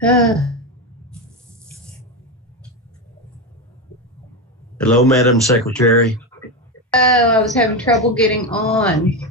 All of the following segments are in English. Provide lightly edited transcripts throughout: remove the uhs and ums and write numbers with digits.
Hello, Madam Secretary. Oh, I was having trouble getting on.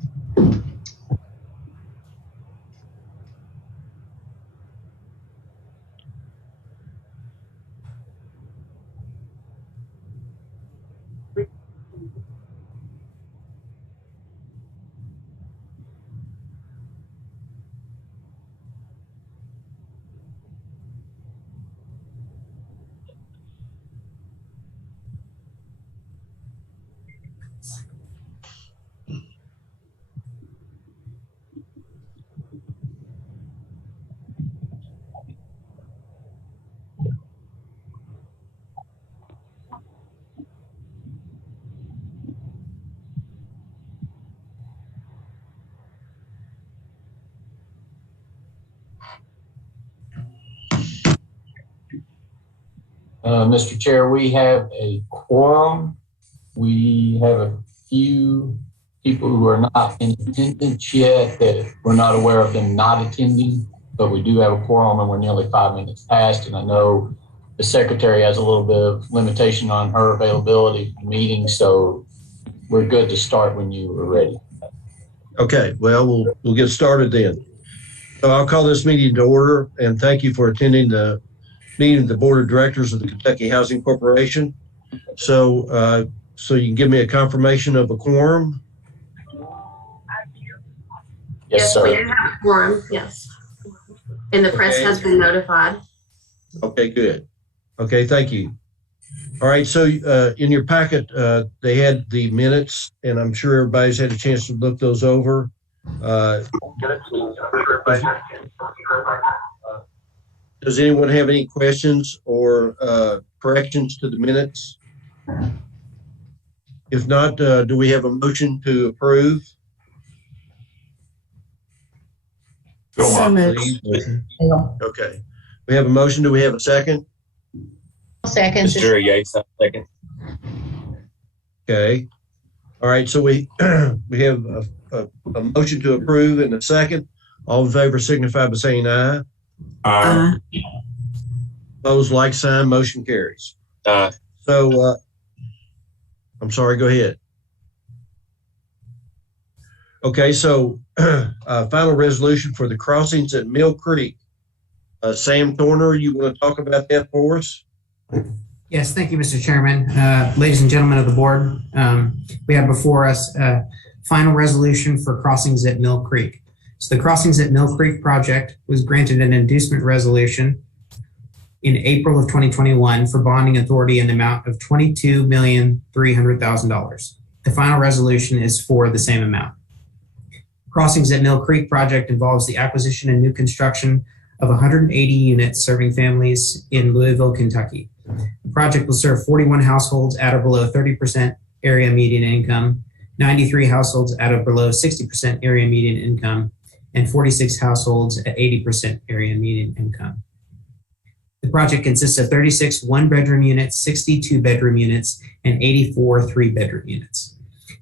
Mr. Chair, we have a quorum. We have a few people who are not in attendance yet that we're not aware of them not attending, but we do have a quorum and we're nearly 5 minutes past. And I know the secretary has a little bit of limitation on her availability for meetings, so we're good to start when you are ready. Okay, well, we'll get started then. So I'll call this meeting to order and thank you for attending the meeting of the Board of Directors of the Kentucky Housing Corporation. So you can give me a confirmation of a quorum? Yes, sir. We do have a quorum, yes. And the press has been notified. Okay, good. Okay, thank you. All right, so in your packet, they had the minutes, and I'm sure everybody's had a chance to look those over. Does anyone have any questions or corrections to the minutes? If not, do we have a motion to approve? So moved. Okay. We have a motion. Do we have a second? Second. Mr. Yates, second. Okay. All right. So we have a motion to approve and a second. All in favor signify by saying aye. Aye. Opposed, like sign, motion carries. So, I'm sorry, go ahead. Okay, so final resolution for the crossings at Mill Creek. Sam Thorner, you want to talk about that for us? Yes, thank you, Mr. Chairman. Ladies and gentlemen of the board, we have before us a final resolution for crossings at Mill Creek. So the Crossings at Mill Creek project was granted an inducement resolution in April of 2021 for bonding authority in the amount of $22,300,000. The final resolution is for the same amount. Crossings at Mill Creek project involves the acquisition and new construction of 180 units serving families in Louisville, Kentucky. The project will serve 41 households at or below 30% area median income, 93 households at or below 60% area median income, and 46 households at 80% area median income. The project consists of 36 one-bedroom units, 62 bedroom units, and 84 three-bedroom units.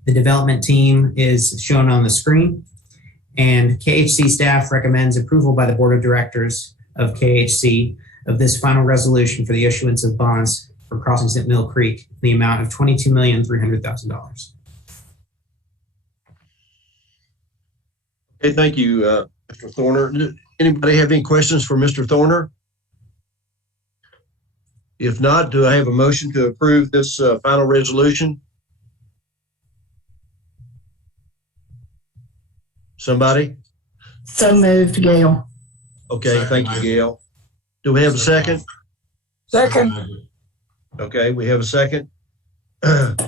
The development team is shown on the screen, and KHC staff recommends approval by the Board of Directors of KHC of this final resolution for the issuance of bonds for crossings at Mill Creek in the amount of $22,300,000. Okay, thank you, Mr. Thorner. Anybody have any questions for Mr. Thorner? If not, do I have a motion to approve this final resolution? Somebody? So moved, Gail. Okay, thank you, Gail. Do we have a second? Second. Okay, we have a second.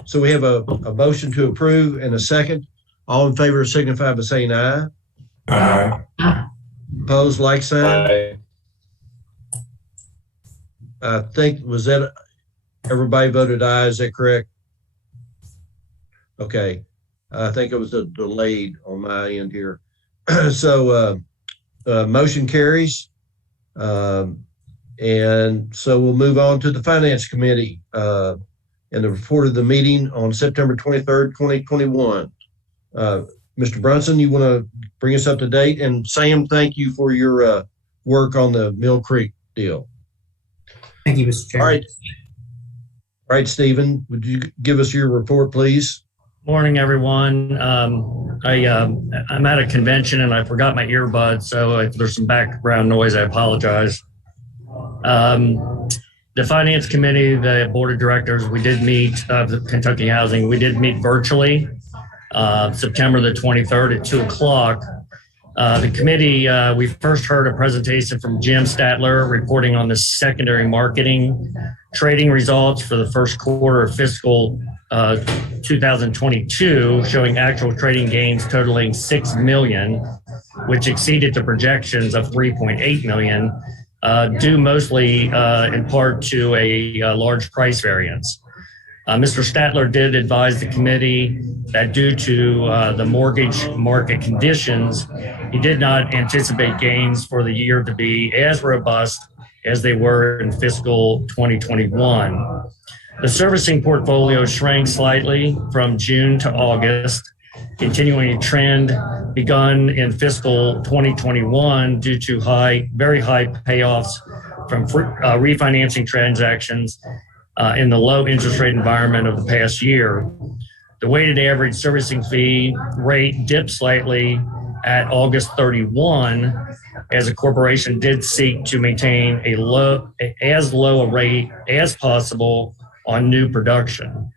So we have a motion to approve and a second. All in favor signify by saying aye. Aye. Opposed, like sign. Aye. I think, was that, everybody voted aye, is that correct? Okay, I think it was delayed on my end here. So motion carries. And so we'll move on to the Finance Committee and the report of the meeting on September 23rd, 2021. Mr. Brunson, you want to bring us up to date? And Sam, thank you for your work on the Mill Creek deal. Thank you, Mr. Chair. All right. All right, Stephen, would you give us your report, please? Morning, everyone. I'm at a convention and I forgot my earbuds, so if there's some background noise, I apologize. The Finance Committee, the Board of Directors, we did meet, the Kentucky Housing, we did meet virtually September the 23rd at 2 o'clock. The committee, we first heard a presentation from Jim Statler reporting on the secondary marketing trading results for the first quarter of fiscal 2022, showing actual trading gains totaling $6 million, which exceeded the projections of $3.8 million, due mostly in part to a large price variance. Mr. Statler did advise the committee that due to the mortgage market conditions, he did not anticipate gains for the year to be as robust as they were in fiscal 2021. The servicing portfolio shrank slightly from June to August, continuing a trend begun in fiscal 2021 due to very high payoffs from refinancing transactions in the low interest rate environment of the past year. The weighted average servicing fee rate dipped slightly at August 31, as a corporation did seek to maintain as low a rate as possible on new production.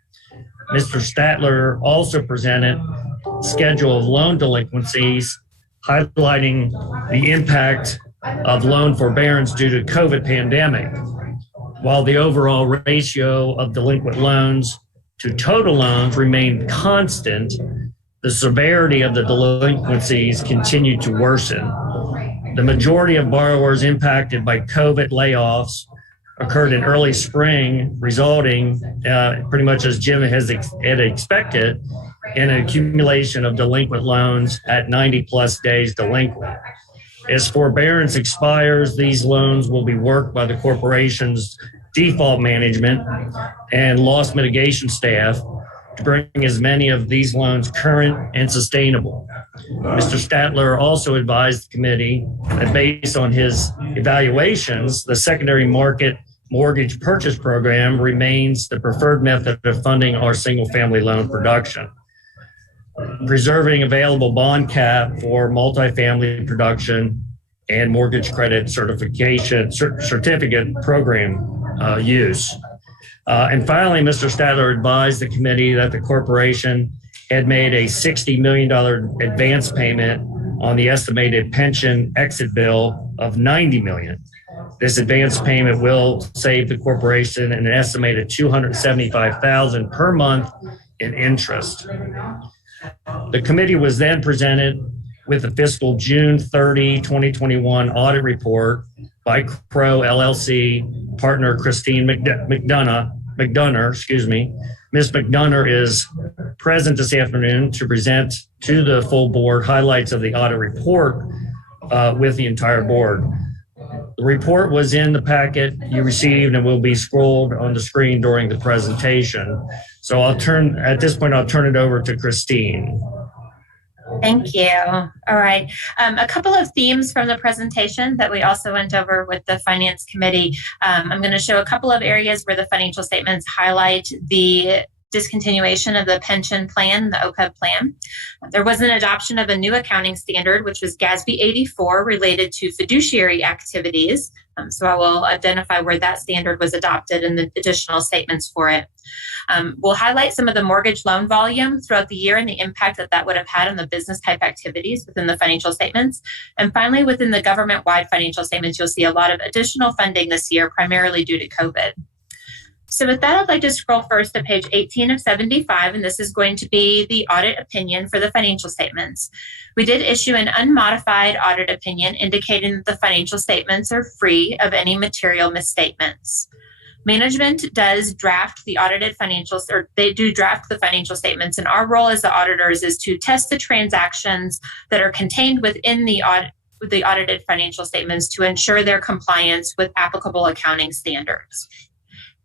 Mr. Statler also presented a schedule of loan delinquencies, highlighting the impact of loan forbearance due to COVID pandemic. While the overall ratio of delinquent loans to total loans remained constant, the severity of the delinquencies continued to worsen. The majority of borrowers impacted by COVID layoffs occurred in early spring, resulting, pretty much as Jim had expected, in an accumulation of delinquent loans at 90-plus days delinquent. As forbearance expires, these loans will be worked by the corporation's default management and loss mitigation staff to bring as many of these loans current and sustainable. Mr. Statler also advised the committee that based on his evaluations, the secondary market mortgage purchase program remains the preferred method of funding our single-family loan production. Preserving available bond cap for multifamily production and mortgage credit certificate program use. And finally, Mr. Statler advised the committee that the corporation had made a $60 million advance payment on the estimated pension exit bill of $90 million. This advance payment will save the corporation an estimated $275,000 per month in interest. The committee was then presented with the fiscal June 30, 2021 audit report by Crow LLC partner Christine McDonough, excuse me. Ms. McDonough is present this afternoon to present to the full board highlights of the audit report with the entire board. The report was in the packet you received and will be scrolled on the screen during the presentation. So at this point, I'll turn it over to Christine. Thank you. All right. A couple of themes from the presentation that we also went over with the Finance Committee. I'm going to show a couple of areas where the financial statements highlight the discontinuation of the pension plan, the OPEB plan. There was an adoption of a new accounting standard, which was GASB 84, related to fiduciary activities. So I will identify where that standard was adopted and the additional statements for it. We'll highlight some of the mortgage loan volume throughout the year and the impact that that would have had on the business type activities within the financial statements. And finally, within the government-wide financial statements, you'll see a lot of additional funding this year, primarily due to COVID. So with that, I'd like to scroll first to page 18 of 75, and this is going to be the audit opinion for the financial statements. We did issue an unmodified audit opinion indicating that the financial statements are free of any material misstatements. Management does draft the audited financials, or they do draft the financial statements, and our role as the auditors is to test the transactions that are contained within the audited financial statements to ensure their compliance with applicable accounting standards.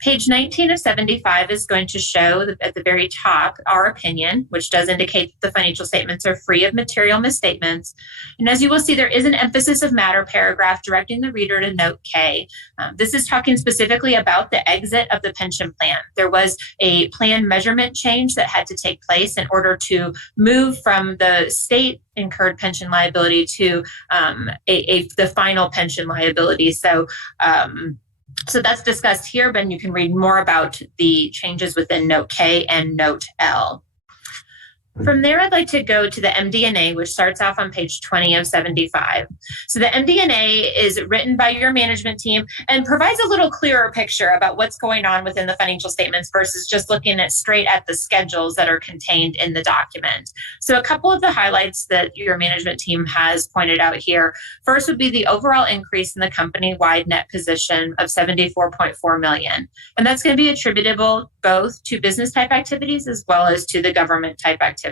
Page 19 of 75 is going to show at the very top our opinion, which does indicate that the financial statements are free of material misstatements. And as you will see, there is an emphasis of matter paragraph directing the reader to note K. This is talking specifically about the exit of the pension plan. There was a plan measurement change that had to take place in order to move from the state incurred pension liability to the final pension liability. So that's discussed here, but you can read more about the changes within Note K and Note L. From there, I'd like to go to the MD&A, which starts off on page 20 of 75. So the MD&A is written by your management team and provides a little clearer picture about what's going on within the financial statements versus just looking straight at the schedules that are contained in the document. So a couple of the highlights that your management team has pointed out here. First would be the overall increase in the company-wide net position of $74.4 million. And that's going to be attributable both to business type activities as well as to the government type activities.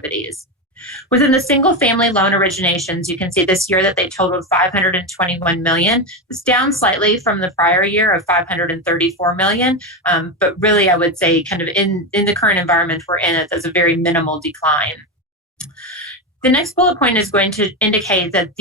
Within the single family loan originations, you can see this year that they totaled $521 million. It's down slightly from the prior year of $534 million. But really, I would say kind of in the current environment we're in, there's a very minimal decline. The next bullet point is going to indicate that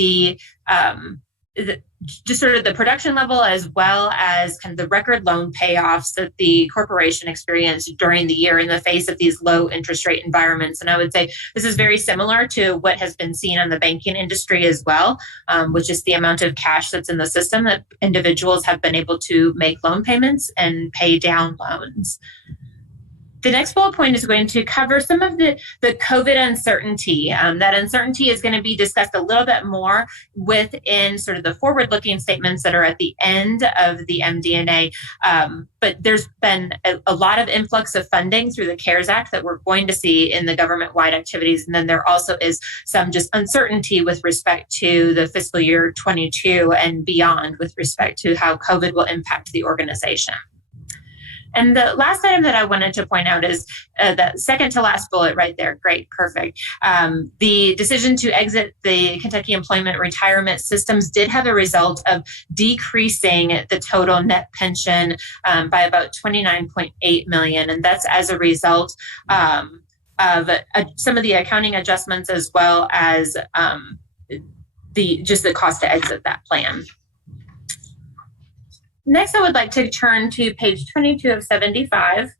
just sort of the production level as well as kind of the record loan payoffs that the corporation experienced during the year in the face of these low interest rate environments. And I would say this is very similar to what has been seen in the banking industry as well, which is the amount of cash that's in the system that individuals have been able to make loan payments and pay down loans. The next bullet point is going to cover some of the COVID uncertainty. That uncertainty is going to be discussed a little bit more within sort of the forward-looking statements that are at the end of the MD&A. But there's been a lot of influx of funding through the CARES Act that we're going to see in the government-wide activities. And then there also is some just uncertainty with respect to the fiscal year 22 and beyond with respect to how COVID will impact the organization. And the last item that I wanted to point out is the second to last bullet right there. Great, perfect. The decision to exit the Kentucky employment retirement systems did have a result of decreasing the total net pension by about $29.8 million. And that's as a result of some of the accounting adjustments as well as the cost to exit that plan. Next, I would like to turn to page 22 of 75.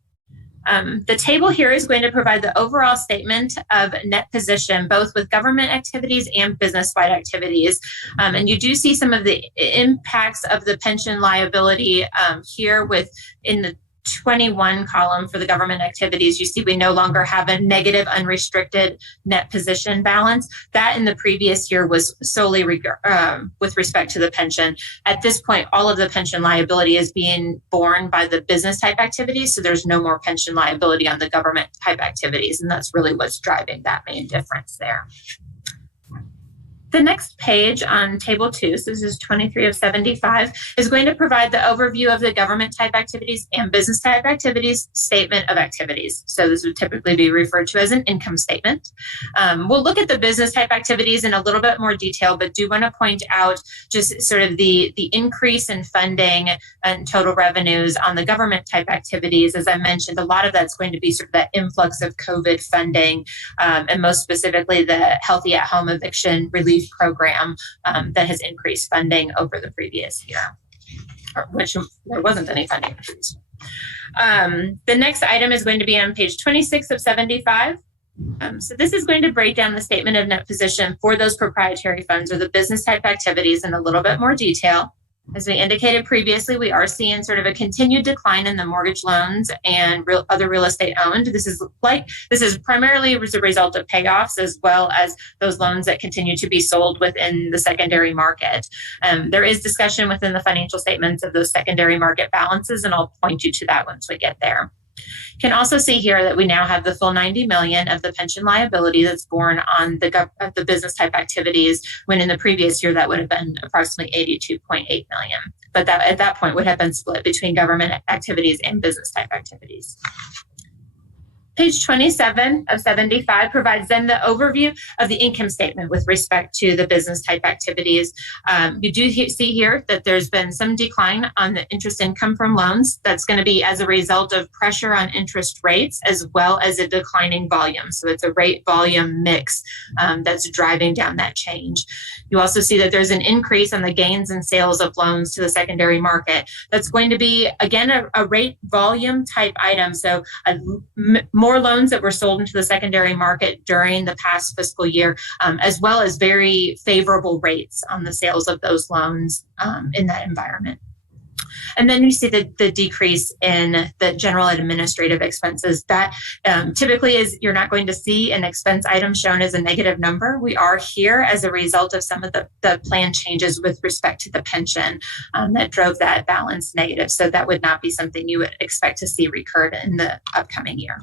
The table here is going to provide the overall statement of net position, both with government activities and business-wide activities. And you do see some of the impacts of the pension liability here in the 21 column for the government activities. You see we no longer have a negative unrestricted net position balance. That in the previous year was solely with respect to the pension. At this point, all of the pension liability is being borne by the business type activities, so there's no more pension liability on the government type activities, and that's really what's driving that main difference there. The next page on table 2, so this is 23 of 75, is going to provide the overview of the government type activities and business type activities statement of activities. So this would typically be referred to as an income statement. We'll look at the business type activities in a little bit more detail, but do want to point out just sort of the increase in funding and total revenues on the government type activities. As I mentioned, a lot of that's going to be sort of that influx of COVID funding, and most specifically the Healthy at Home Eviction Relief program that has increased funding over the previous year, which there wasn't any funding increase. The next item is going to be on page 26 of 75. So this is going to break down the statement of net position for those proprietary funds or the business type activities in a little bit more detail. As we indicated previously, we are seeing sort of a continued decline in the mortgage loans and other real estate owned. This is primarily as a result of payoffs as well as those loans that continue to be sold within the secondary market. There is discussion within the financial statements of those secondary market balances, and I'll point you to that once we get there. You can also see here that we now have the full $90 million of the pension liability that's borne on the business type activities, when in the previous year that would have been approximately $82.8 million. But that at that point would have been split between government activities and business type activities. Page 27 of 75 provides then the overview of the income statement with respect to the business type activities. You do see here that there's been some decline on the interest income from loans. That's going to be as a result of pressure on interest rates as well as a declining volume. So it's a rate volume mix that's driving down that change. You also see that there's an increase on the gains and sales of loans to the secondary market. That's going to be, again, a rate volume type item. So more loans that were sold into the secondary market during the past fiscal year, as well as very favorable rates on the sales of those loans in that environment. And then you see the decrease in the general and administrative expenses. That typically is, you're not going to see an expense item shown as a negative number. We are here as a result of some of the plan changes with respect to the pension that drove that balance negative. So that would not be something you would expect to see recur in the upcoming year.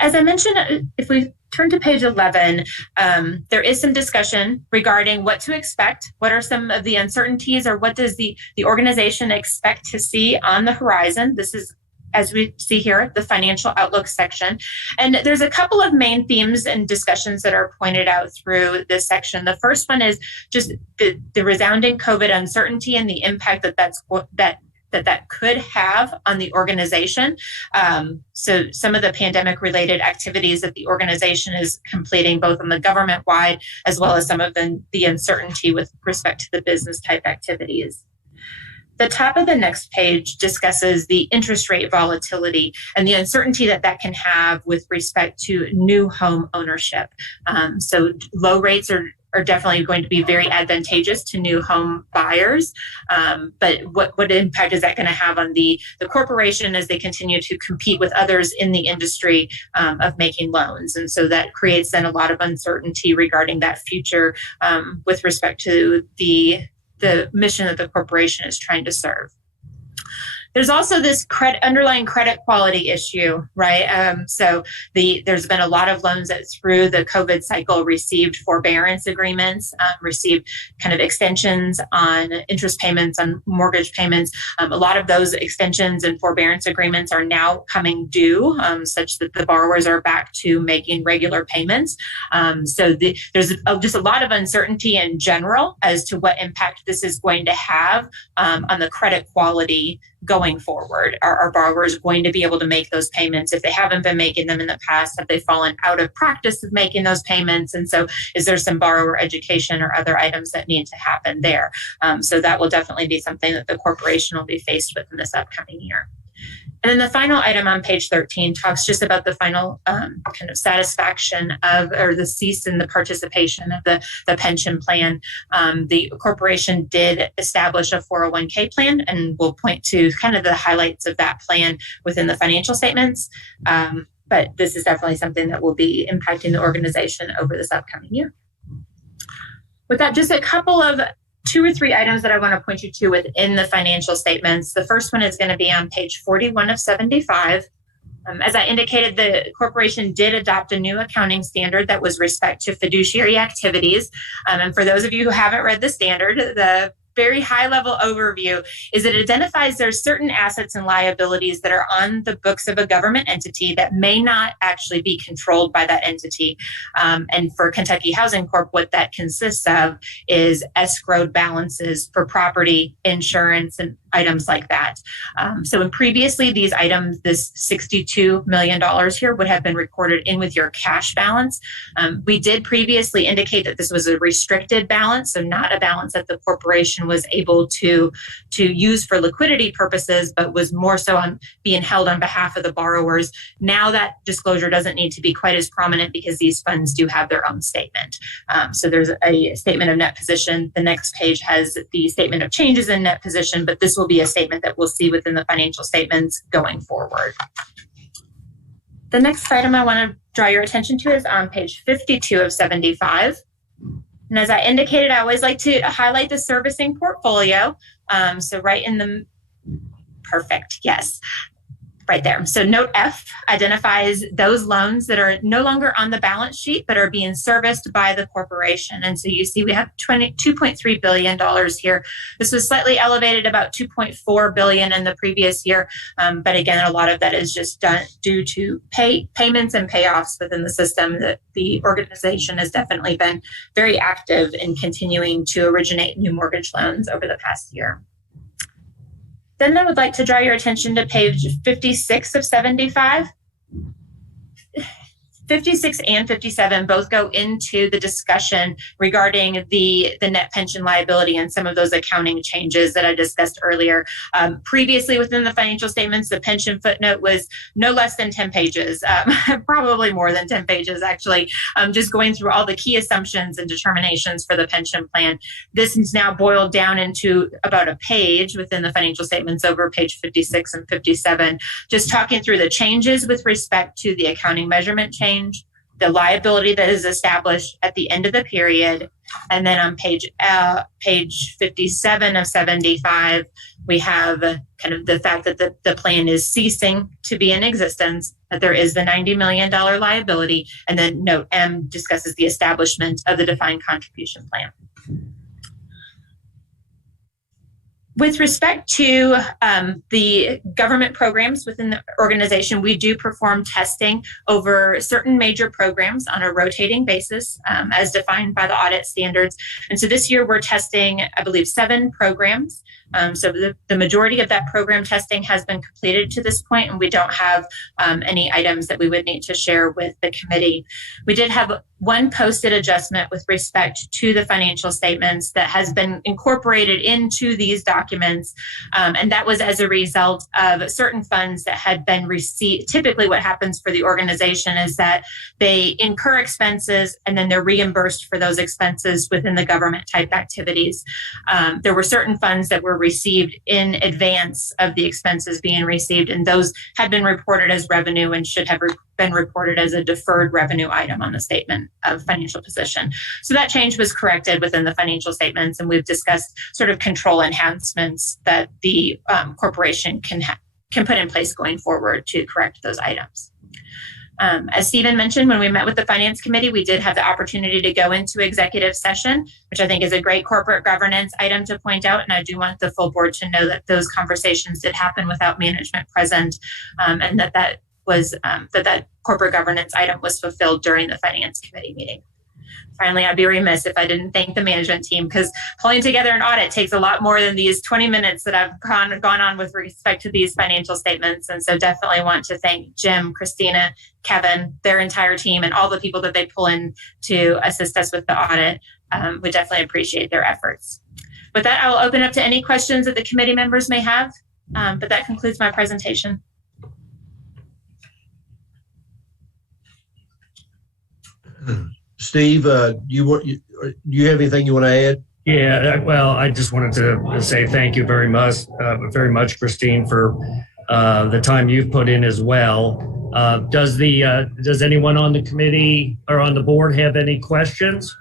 As I mentioned, if we turn to page 11, there is some discussion regarding what to expect. What are some of the uncertainties, or what does the organization expect to see on the horizon? This is, as we see here, the financial outlook section. And there's a couple of main themes and discussions that are pointed out through this section. The first one is just the resounding COVID uncertainty and the impact that could have on the organization. So some of the pandemic related activities that the organization is completing, both on the government wide, as well as some of the uncertainty with respect to the business type activities. The top of the next page discusses the interest rate volatility and the uncertainty that can have with respect to new home ownership. So low rates are definitely going to be very advantageous to new home buyers. But what impact is that going to have on the corporation as they continue to compete with others in the industry of making loans? And so that creates then a lot of uncertainty regarding that future with respect to the mission that the corporation is trying to serve. There's also this underlying credit quality issue, right? So there's been a lot of loans that through the COVID cycle received forbearance agreements, received kind of extensions on interest payments, on mortgage payments. A lot of those extensions and forbearance agreements are now coming due, such that the borrowers are back to making regular payments. So there's just a lot of uncertainty in general as to what impact this is going to have on the credit quality going forward. Are borrowers going to be able to make those payments? If they haven't been making them in the past, have they fallen out of practice of making those payments? And so is there some borrower education or other items that need to happen there? So that will definitely be something that the corporation will be faced with in this upcoming year. And then the final item on page 13 talks just about the final kind of satisfaction of, or the cease in the participation of the pension plan. The corporation did establish a 401k plan, and we'll point to kind of the highlights of that plan within the financial statements. But this is definitely something that will be impacting the organization over this upcoming year. With that, just a couple of 2 or 3 items that I want to point you to within the financial statements. The first one is going to be on page 41 of 75. As I indicated, the corporation did adopt a new accounting standard that was respect to fiduciary activities. And for those of you who haven't read the standard, the very high level overview is it identifies there's certain assets and liabilities that are on the books of a government entity that may not actually be controlled by that entity. And for Kentucky Housing Corp, what that consists of is escrowed balances for property, insurance, and items like that. So in previously, these items, this $62 million here would have been recorded in with your cash balance. We did previously indicate that this was a restricted balance, so not a balance that the corporation was able to use for liquidity purposes, but was more so on being held on behalf of the borrowers. Now that disclosure doesn't need to be quite as prominent because these funds do have their own statement. So there's a statement of net position. The next page has the statement of changes in net position, but this will be a statement that we'll see within the financial statements going forward. The next item I want to draw your attention to is on page 52 of 75. And as I indicated, I always like to highlight the servicing portfolio. So right in the, perfect, yes. right there. So note F identifies those loans that are no longer on the balance sheet, but are being serviced by the corporation. And so you see we have $2.3 billion here. This was slightly elevated, about $2.4 billion in the previous year. But again, a lot of that is just done due to payments and payoffs within the system. That the organization has definitely been very active in continuing to originate new mortgage loans over the past year. Then I would like to draw your attention to page 56 of 75. 56 and 57 both go into the discussion regarding the net pension liability and some of those accounting changes that I discussed earlier. Previously within the financial statements, the pension footnote was no less than 10 pages, probably more than 10 pages actually, just going through all the key assumptions and determinations for the pension plan. This is now boiled down into about a page within the financial statements over page 56 and 57, just talking through the changes with respect to the accounting measurement change, the liability that is established at the end of the period. And then on page 57 of 75, we have kind of the fact that the plan is ceasing to be in existence, that there is the $90 million liability. And then note M discusses the establishment of the defined contribution plan. With respect to the government programs within the organization, we do perform testing over certain major programs on a rotating basis as defined by the audit standards. And so this year we're testing, I believe, 7 programs. So the majority of that program testing has been completed to this point, and we don't have any items that we would need to share with the committee. We did have one posted adjustment with respect to the financial statements that has been incorporated into these documents, and that was as a result of certain funds that had been received. Typically what happens for the organization is that they incur expenses and then they're reimbursed for those expenses within the government type activities. There were certain funds that were received in advance of the expenses being received, and those had been reported as revenue and should have been reported as a deferred revenue item on the statement of financial position. So that change was corrected within the financial statements, and we've discussed sort of control enhancements that the corporation can put in place going forward to correct those items. As Stephen mentioned, when we met with the Finance Committee, we did have the opportunity to go into executive session, which I think is a great corporate governance item to point out. And I do want the full board to know that those conversations did happen without management present, and that corporate governance item was fulfilled during the Finance Committee meeting. Finally, I'd be remiss if I didn't thank the management team, because pulling together an audit takes a lot more than these 20 minutes that I've gone on with respect to these financial statements. And so definitely want to thank Jim, Christina, Kevin, their entire team, and all the people that they pull in to assist us with the audit. We definitely appreciate their efforts. With that, I will open up to any questions that the committee members may have, but that concludes my presentation. Steve, do you have anything you want to add? Yeah, well, I just wanted to say thank you very much, Christine, for the time you've put in as well. Does anyone on the committee or on the board have any questions?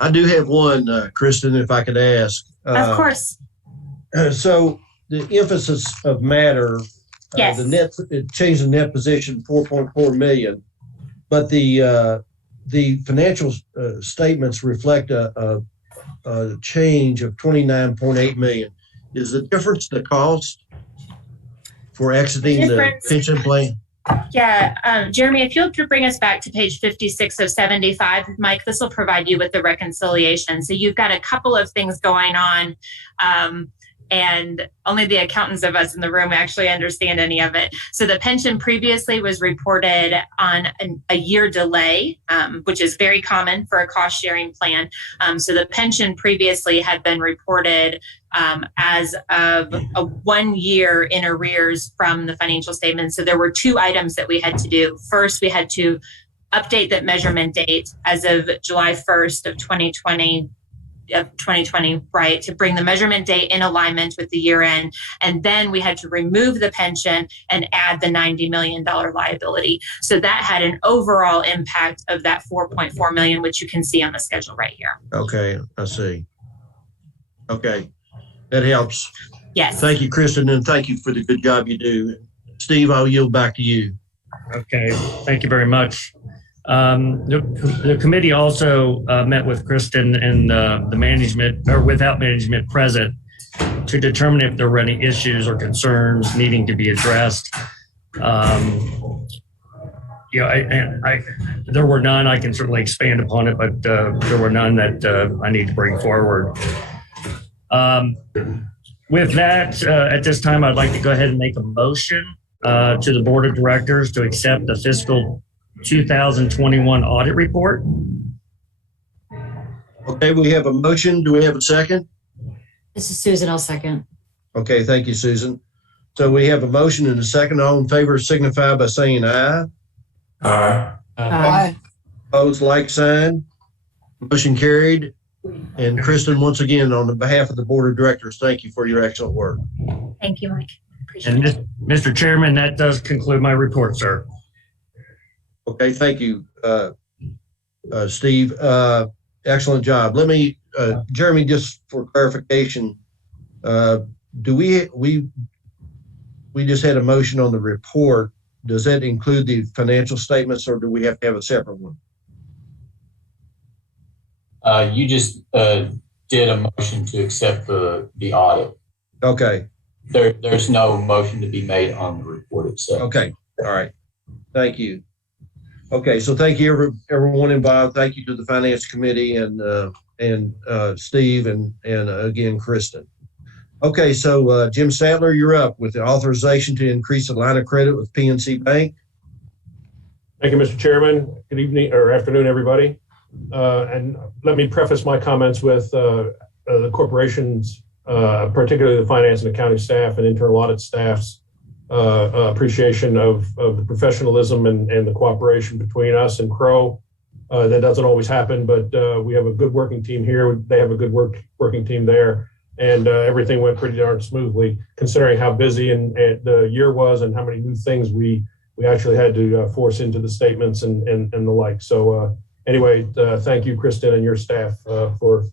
I do have one, Kristen, if I could ask. Of course. So the emphasis of matter, yes. It changed the net position 4.4 million. But the financial statements reflect a change of 29.8 million. Is the difference the cost for exiting the pension plan? Yeah, Jeremy, if you'll bring us back to page 56 of 75, Mike, this will provide you with the reconciliation. So you've got a couple of things going on. And only the accountants of us in the room actually understand any of it. So the pension previously was reported on a year delay, which is very common for a cost sharing plan. So the pension previously had been reported as of a 1 year in arrears from the financial statement. So there were 2 items that we had to do. First, we had to update that measurement date as of July 1st of 2020, right, to bring the measurement date in alignment with the year end. And then we had to remove the pension and add the $90 million liability. So that had an overall impact of that 4.4 million, which you can see on the schedule right here. Okay, I see. Okay, that helps. Yes. Thank you, Kristen, and thank you for the good job you do. Steve, I'll yield back to you. Okay, thank you very much. The committee also met with Kristen and the management, or without management present, to determine if there were any issues or concerns needing to be addressed. There were none. I can certainly expand upon it, but there were none that I need to bring forward. With that, at this time, I'd like to go ahead and make a motion to the board of directors to accept the fiscal 2021 audit report. Okay, we have a motion. Do we have a second? This is Susan. I'll second. Okay, thank you, Susan. So we have a motion and a second. All in favor signify by saying aye. Aye. Aye. Opposed, like sign. Motion carried. And Kristen, once again, on the behalf of the board of directors, thank you for your excellent work. Thank you, Mike. Appreciate And it. Mr. Chairman, that does conclude my report, sir. Okay, thank you, Steve. Excellent job. Let me, Jeremy, just for clarification, do we just had a motion on the report. Does that include the financial statements, or do we have to have a separate one? You just did a motion to accept the audit. Okay. There's no motion to be made on the report itself. Okay. All right. Thank you. Okay. So thank you, everyone involved. Thank you to the Finance Committee and Steve and again, Kristen. Okay. So Jim Sadler, you're up with the authorization to increase the line of credit with PNC Bank. Thank you, Mr. Chairman. Good evening or afternoon, everybody. And let me preface my comments with the corporation's, particularly the finance and accounting staff and internal audit staff's appreciation of the professionalism and the cooperation between us and Crow. That doesn't always happen, but we have a good working team here. They have a good working team there. And everything went pretty darn smoothly, considering how busy and the year was and how many new things we actually had to force into the statements and the like. So anyway, thank you, Kristen, and your staff for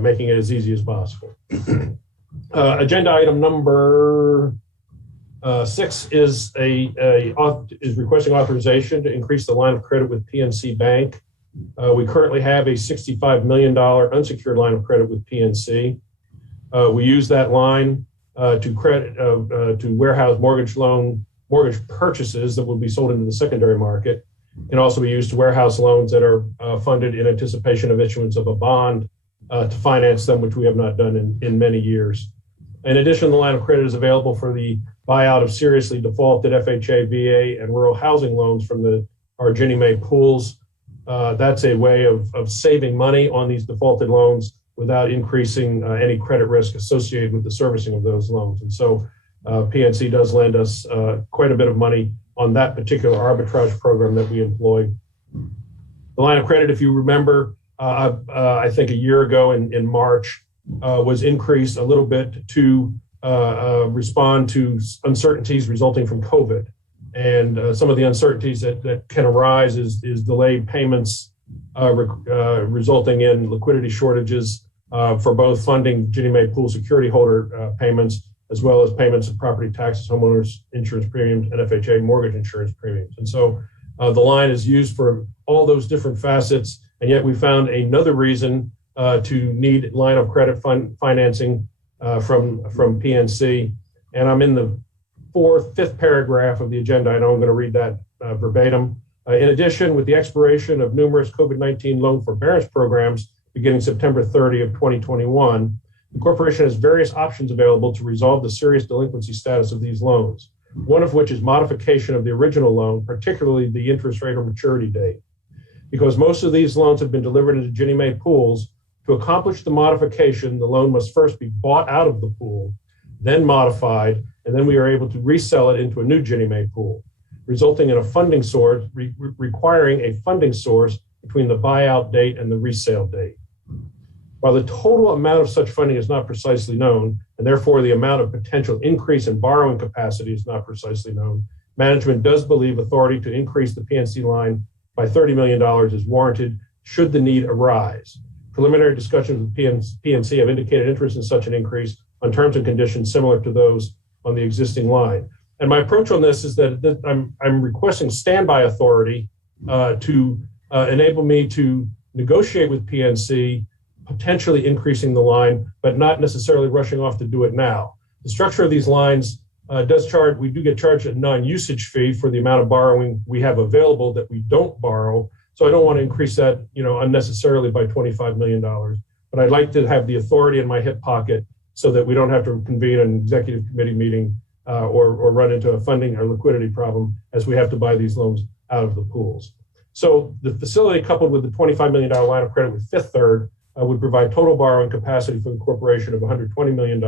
making it as easy as possible. Agenda item number 6 is is requesting authorization to increase the line of credit with PNC Bank. We currently have a $65 million unsecured line of credit with PNC. We use that line to warehouse mortgage purchases that will be sold into the secondary market. Can also be used to warehouse loans that are funded in anticipation of issuance of a bond to finance them, which we have not done in many years. In addition, the line of credit is available for the buyout of seriously defaulted FHA, VA, and rural housing loans from our Ginnie Mae pools. That's a way of saving money on these defaulted loans without increasing any credit risk associated with the servicing of those loans. And so PNC does lend us quite a bit of money on that particular arbitrage program that we employ. The line of credit, if you remember, I think a year ago in March, was increased a little bit to respond to uncertainties resulting from COVID. And some of the uncertainties that can arise is delayed payments resulting in liquidity shortages for both funding Ginnie Mae pool security holder payments, as well as payments of property taxes, homeowners insurance premiums, and FHA mortgage insurance premiums. And so the line is used for all those different facets, and yet we found another reason to need line of credit financing from PNC. And I'm in the fifth paragraph of the agenda. I know I'm going to read that verbatim. In addition, with the expiration of numerous COVID-19 loan forbearance programs beginning September 30 of 2021, the corporation has various options available to resolve the serious delinquency status of these loans, one of which is modification of the original loan, particularly the interest rate or maturity date. Because most of these loans have been delivered into Ginnie Mae pools, to accomplish the modification, the loan must first be bought out of the pool, then modified, and then we are able to resell it into a new Ginnie Mae pool, resulting in a funding source, requiring a funding source between the buyout date and the resale date. While the total amount of such funding is not precisely known, and therefore the amount of potential increase in borrowing capacity is not precisely known, management does believe authority to increase the PNC line by $30 million is warranted should the need arise. Preliminary discussions with PNC have indicated interest in such an increase, on terms and conditions similar to those on the existing line. And my approach on this is that I'm requesting standby authority to enable me to negotiate with PNC, potentially increasing the line, but not necessarily rushing off to do it now. The structure of these lines we do get charged a non-usage fee for the amount of borrowing we have available that we don't borrow. So I don't want to increase that, unnecessarily by $25 million. But I'd like to have the authority in my hip pocket so that we don't have to convene an executive committee meeting or run into a funding or liquidity problem as we have to buy these loans out of the pools. So the facility, coupled with the $25 million line of credit with Fifth Third, would provide total borrowing capacity for the corporation of $120 million,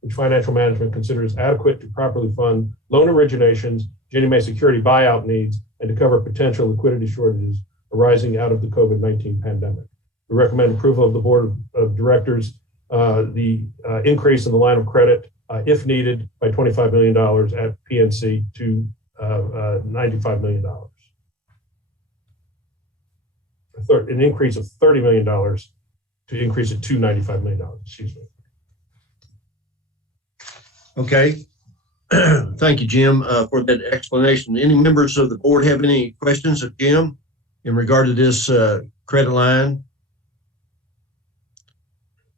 which financial management considers adequate to properly fund loan originations, Ginnie Mae security buyout needs, and to cover potential liquidity shortages arising out of the COVID-19 pandemic. We recommend approval of the board of directors, the increase in the line of credit, if needed, by $25 million at PNC to $95 million. An increase of $30 million to increase it to $95 million, excuse me. Okay. Thank you, Jim, for that explanation. Any members of the board have any questions of Jim in regard to this credit line?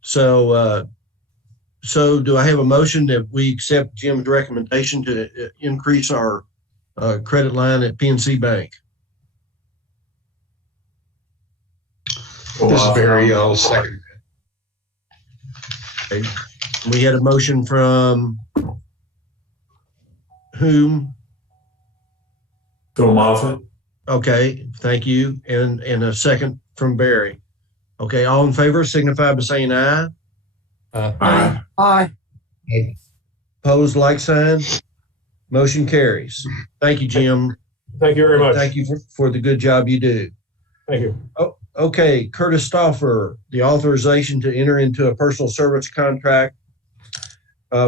So do I have a motion that we accept Jim's recommendation to increase our credit line at PNC Bank? This is Barry. I'll second. Okay. We had a motion from whom? Phil Moffitt. Okay, thank you. And a second from Barry. Okay, all in favor signify by saying aye. Aye. Aye. Opposed, like sign. Motion carries. Thank you, Jim. Thank you very much. Thank you for the good job you do. Thank you. Oh, okay, Curtis Stauffer, the authorization to enter into a personal service contract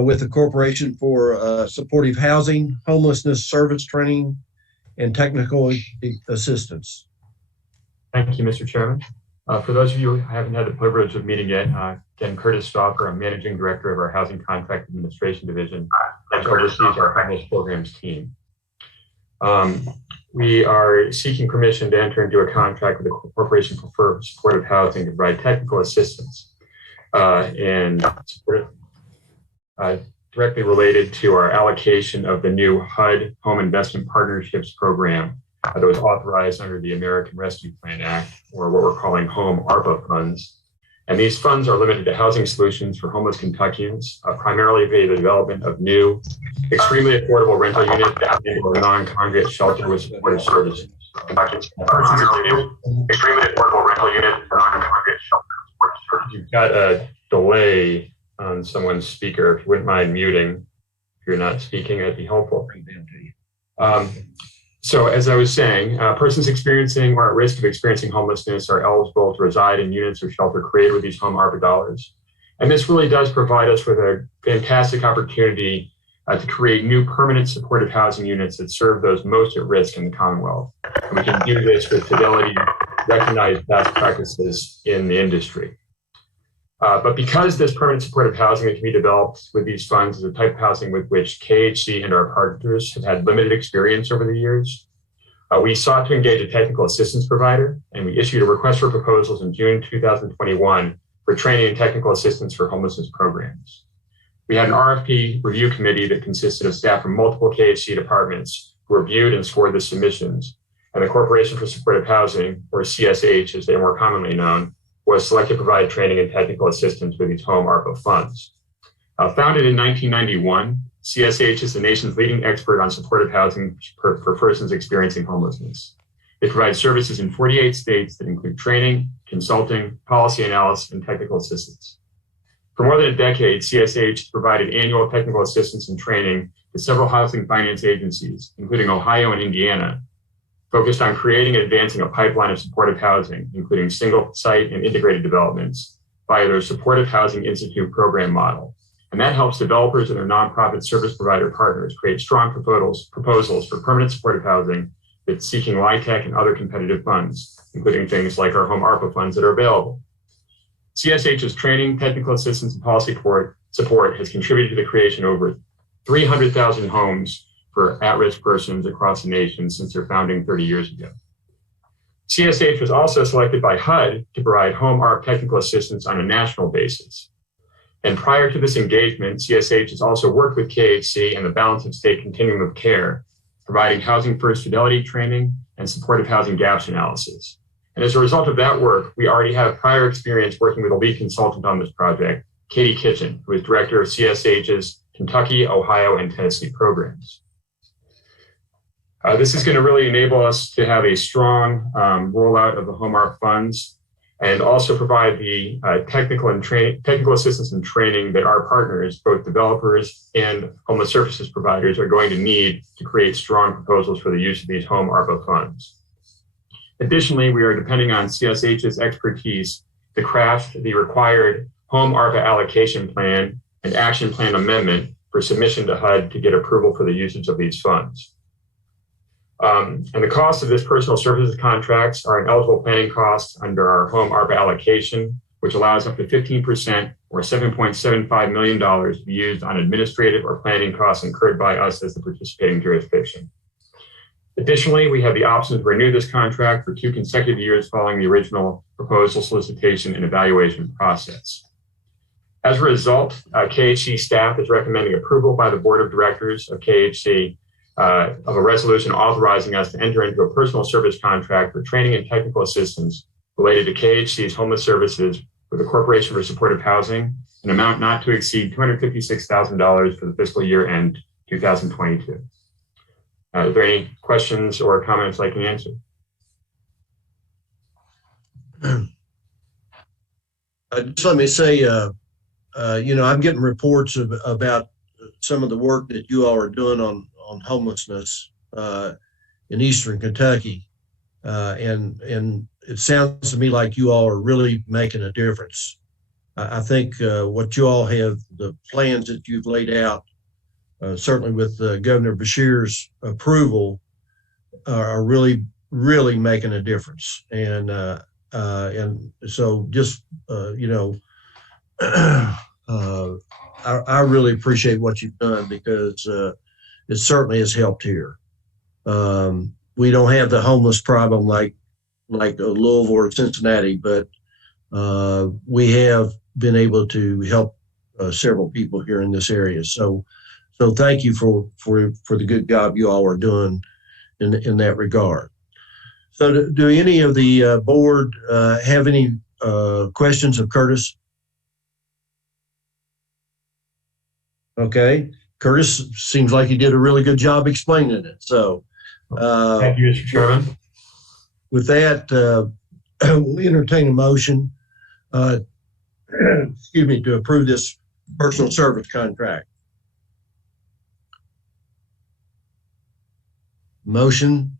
with the corporation for supportive housing, homelessness service training, and technical assistance. Thank you, Mr. Chairman. For those of you who haven't had the privilege of meeting yet, again, Curtis Stauffer, I'm Managing Director of our Housing Contract Administration Division, which oversees our homeless programs team. We are seeking permission to enter into a contract with the Corporation for Supportive Housing to provide technical assistance and support directly related to our allocation of the new HUD Home Investment Partnerships Program that was authorized under the American Rescue Plan Act, or what we're calling Home ARPA funds. And these funds are limited to housing solutions for homeless Kentuckians, primarily via the development of new, extremely affordable rental units or non-congregate shelter with supportive services. Extremely affordable rental units or non-congregate shelter with supportive services. You've got a delay on someone's speaker. If you wouldn't mind muting, if you're not speaking, that'd be helpful. So as I was saying, persons experiencing or at risk of experiencing homelessness are eligible to reside in units or shelter created with these home ARPA dollars. And this really does provide us with a fantastic opportunity to create new permanent supportive housing units that serve those most at risk in the Commonwealth. And we can do this with fidelity, recognized best practices in the industry. But because this permanent supportive housing that can be developed with these funds is a type of housing with which KHC and our partners have had limited experience over the years, we sought to engage a technical assistance provider, and we issued a request for proposals in June 2021 for training and technical assistance for homelessness programs. We had an RFP review committee that consisted of staff from multiple KHC departments who reviewed and scored the submissions, and the Corporation for Supportive Housing, or CSH as they are more commonly known, was selected to provide training and technical assistance with these home ARPA funds. Founded in 1991, CSH is the nation's leading expert on supportive housing for persons experiencing homelessness. They provide services in 48 states that include training, consulting, policy analysis, and technical assistance. For more than a decade, CSH provided annual technical assistance and training to several housing finance agencies, including Ohio and Indiana, focused on creating and advancing a pipeline of supportive housing, including single site and integrated developments via their Supportive Housing Institute program model. And that helps developers and their nonprofit service provider partners create strong proposals for permanent supportive housing that's seeking LIHTC and other competitive funds, including things like our home ARPA funds that are available. CSH's training, technical assistance, and policy support support has contributed to the creation of over 300,000 homes for at-risk persons across the nation since their founding 30 years ago. CSH was also selected by HUD to provide home ARP technical assistance on a national basis. And prior to this engagement, CSH has also worked with KHC and the Balance of State Continuum of Care, providing housing first fidelity training and supportive housing gaps analysis. And as a result of that work, we already have prior experience working with a lead consultant on this project, Katie Kitchen, who is director of CSH's Kentucky, Ohio, and Tennessee programs. This is going to really enable us to have a strong rollout of the home ARP funds and also provide the technical assistance and training that our partners, both developers and homeless services providers, are going to need to create strong proposals for the use of these home ARPA funds. Additionally, we are depending on CSH's expertise to craft the required home ARPA allocation plan and action plan amendment for submission to HUD to get approval for the usage of these funds. And the cost of this personal services contracts are an eligible planning cost under our home ARPA allocation, which allows up to 15% or $7.75 million to be used on administrative or planning costs incurred by us as the participating jurisdiction. Additionally, we have the option to renew this contract for 2 consecutive years following the original proposal solicitation and evaluation process. As a result, KHC staff is recommending approval by the board of directors of KHC of a resolution authorizing us to enter into a personal service contract for training and technical assistance related to KHC's homeless services with the Corporation for Supportive Housing, an amount not to exceed $256,000 for the fiscal year end 2022. Are there any questions or comments I can answer? Just let me say, I'm getting reports about some of the work that you all are doing on homelessness in Eastern Kentucky. And it sounds to me like you all are really making a difference. I think what you all have, the plans that you've laid out, certainly with Governor Beshear's approval, are really, really making a difference. And so just, I really appreciate what you've done because it certainly has helped here. We don't have the homeless problem like Louisville or Cincinnati, but we have been able to help several people here in this area. So thank you for the good job you all are doing in that regard. So do any of the board have any questions of Curtis? Okay, Curtis seems like he did a really good job explaining it. So thank you, Mr. Chairman. With that, we'll entertain a motion to approve this personal service contract. Motion.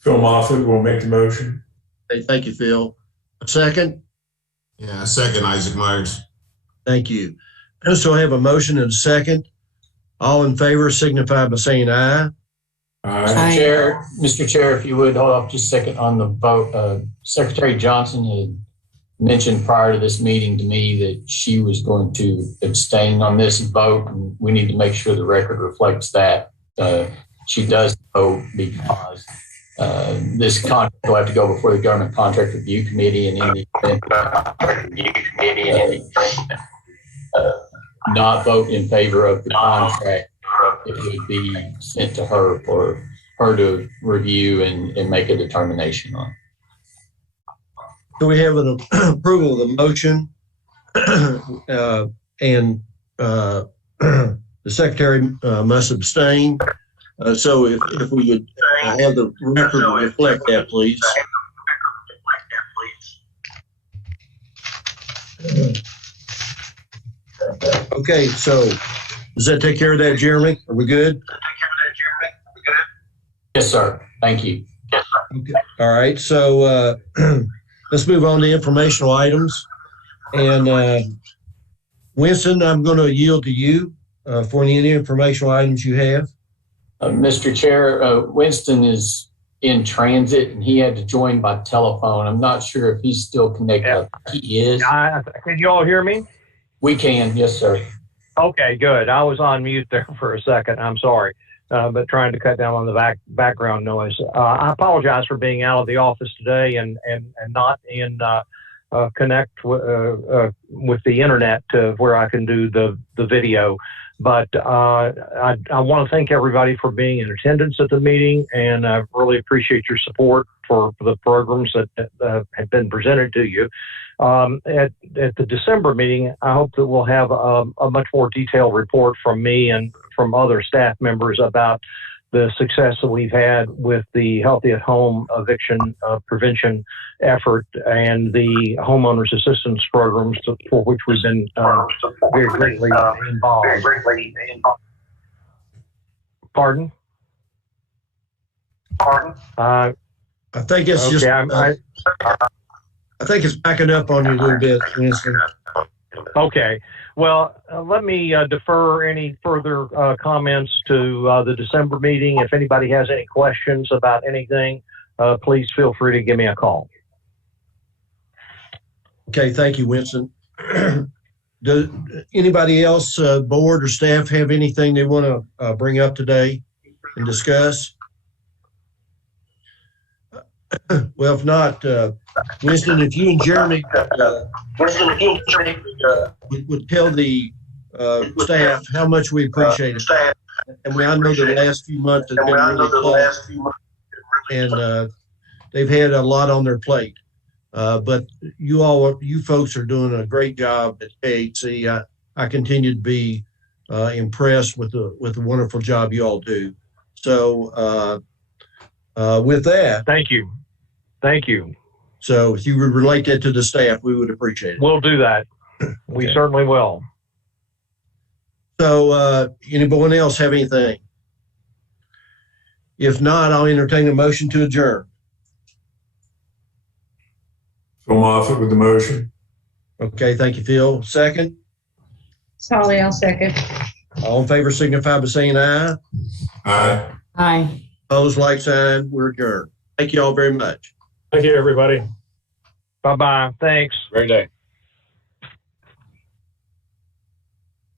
Phil Moffitt will make the motion. Hey, thank you, Phil. A second? Yeah, second, Isaac Myers. Thank you. So I have a motion and a second. All in favor signify by saying aye. Aye. Mr. Chair, if you would hold off just a second on the vote. Secretary Johnson had mentioned prior to this meeting to me that she was going to abstain on this vote, and we need to make sure the record reflects that. She does vote because this contract will have to go before the Government Contract Review Committee, and in the event not vote in favor of the contract, it would be sent to her for her to review and make a determination on. So we have an approval of the motion, and the secretary must abstain. So if we would have the record reflect that, please. Okay, so does that take care of that, Jeremy? Are we good? Yes, sir. Thank you. Okay. All right, so let's move on to informational items. And Winston, I'm going to yield to you for any informational items you have. Mr. Chair, Winston is in transit and he had to join by telephone. I'm not sure if he's still connected. Yeah. He is. Can you all hear me? We can, yes, sir. Okay, good. I was on mute there for a second. I'm sorry, but trying to cut down on the background noise. I apologize for being out of the office today and not in connect with the internet to where I can do the video. But I want to thank everybody for being in attendance at the meeting, and I really appreciate your support for the programs that have been presented to you. At the December meeting, I hope that we'll have a much more detailed report from me and from other staff members about the success that we've had with the Healthy at Home eviction prevention effort and the homeowners assistance programs for which we've been very greatly involved. Pardon? I think it's okay, just. I think it's backing up on you a little bit, Winston. Okay. Well, let me defer any further comments to the December meeting. If anybody has any questions about anything, please feel free to give me a call. Okay, thank you, Winston. Does anybody else, board or staff, have anything they want to bring up today and discuss? Well, if not, Winston, if you and Jeremy would tell the staff how much we appreciate it. And I know the last few months have been really tough, and they've had a lot on their plate. But you folks are doing a great job at KHC. I continue to be impressed with the wonderful job you all do. So with that, thank you. Thank you. So if you would relate that to the staff, we would appreciate it. We'll do that. We Okay. certainly will. So anyone else have anything? If not, I'll entertain a motion to adjourn. Phil Moffitt with the motion. Okay, thank you, Phil. Second? Holly, I'll second. All in favor signify by saying aye. Aye. Aye. Opposed, like sign. We're adjourned. Thank you all very much. Thank you, everybody. Bye-bye. Thanks. Great day.